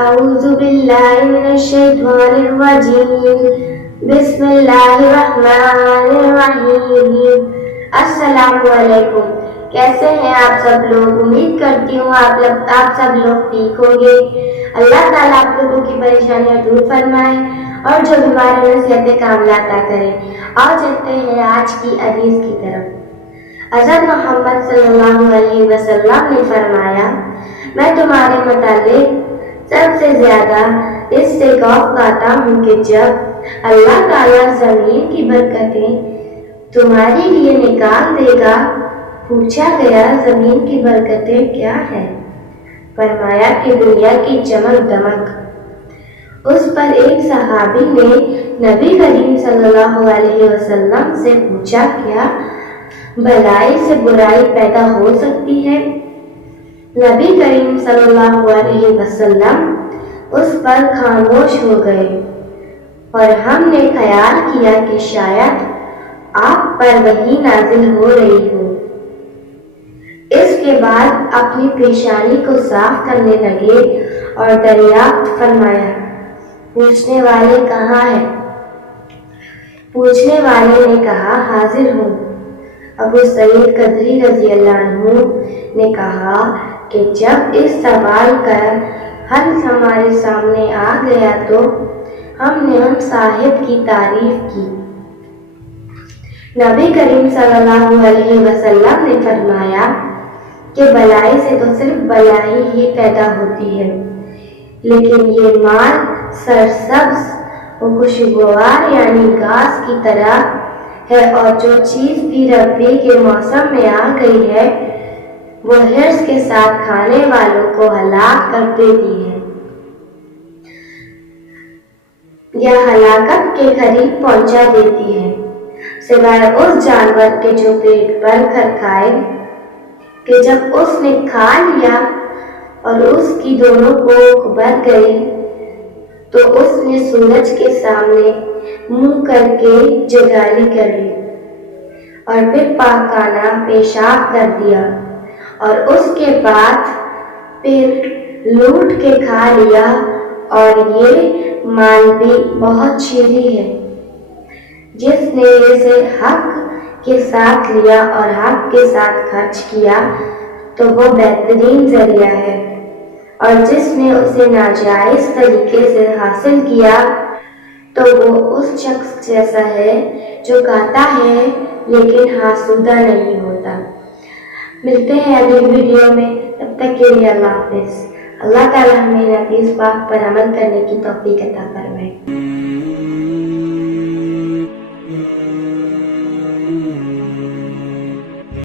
اعوذ باللہ من الشیطان الرجیم بسم اللہ الرحمن الرحیم۔ السلام علیکم، کیسے ہیں آپ سب لوگ؟ امید کرتی ہوں آپ سب لوگ ٹھیک ہوں گے۔ اللہ تعالیٰ آپ لوگوں کی پریشانیاں دور فرمائے اور جو بیماری میں صحت کاملہ عطا کرے۔ آؤ چلتے ہیں آج کی حدیث کی طرف۔ حضرت محمد صلی اللہ علیہ وسلم نے فرمایا، میں تمہارے متعلق سب سے زیادہ اس سے خوف کھاتا ہوں کہ جب اللہ تعالیٰ زمین کی برکتیں تمہارے لیے نکال دے گا۔ پوچھا گیا، زمین کی برکتیں کیا ہیں؟ فرمایا کہ دنیا کی چمک دمک۔ اس پر ایک صحابی نے نبی کریم صلی اللہ علیہ وسلم سے پوچھا، کیا بھلائی سے برائی پیدا ہو سکتی ہے؟ نبی کریم صلی اللہ علیہ وسلم اس پر خاموش ہو گئے اور ہم نے خیال کیا کہ شاید آپ پر وحی نازل ہو رہی ہو۔ اس کے بعد اپنی پیشانی کو صاف کرنے لگے اور دریافت فرمایا، پوچھنے والے کہاں ہیں؟ پوچھنے والے نے کہا، حاضر ہوں۔ ابو سعید خدری رضی اللہ عنہ نے کہا کہ جب اس سوال کا حل ہمارے سامنے آ گیا تو ہم نے ہم صاحب کی تعریف کی۔ نبی کریم صلی اللہ علیہ وسلم نے فرمایا کہ بلائی سے تو صرف بلائی ہی پیدا ہوتی ہے، لیکن یہ مال سرسبز و خوشگوار یعنی گھاس کی طرح ہے، اور جو چیز بھی ربی کے موسم میں آ گئی ہے وہ حرص کے ساتھ کھانے والوں کو ہلاک کر دیتی ہے یا ہلاکت کے قریب پہنچا دیتی ہے، سوائے اس جانور کے جو پیٹ بھر کر کھائے، کہ جب اس نے کھا لیا اور اس کی دونوں کوکھ بھر گئی تو اس نے سورج کے سامنے منہ کر کے جگالی کر لی اور پھر پاکانہ پیشاب کر دیا، اور اس کے بعد پھر لوٹ کے کھا لیا، اور یہ مال بھی بہت شیریں ہے۔ جس نے اسے حق کے ساتھ لیا اور حق کے ساتھ خرچ کیا تو وہ بہترین ذریعہ ہے، اور جس نے اسے ناجائز طریقے سے حاصل کیا تو وہ اس شخص جیسا ہے جو کھاتا ہے لیکن حاسودہ نہیں ہوتا۔ ملتے ہیں اگلی ویڈیو میں، تب تک کے لیے اللہ حافظ۔ اللہ تعالیٰ ہمیں حدیث پاک پر عمل کرنے کی توفیق عطا فرمائے۔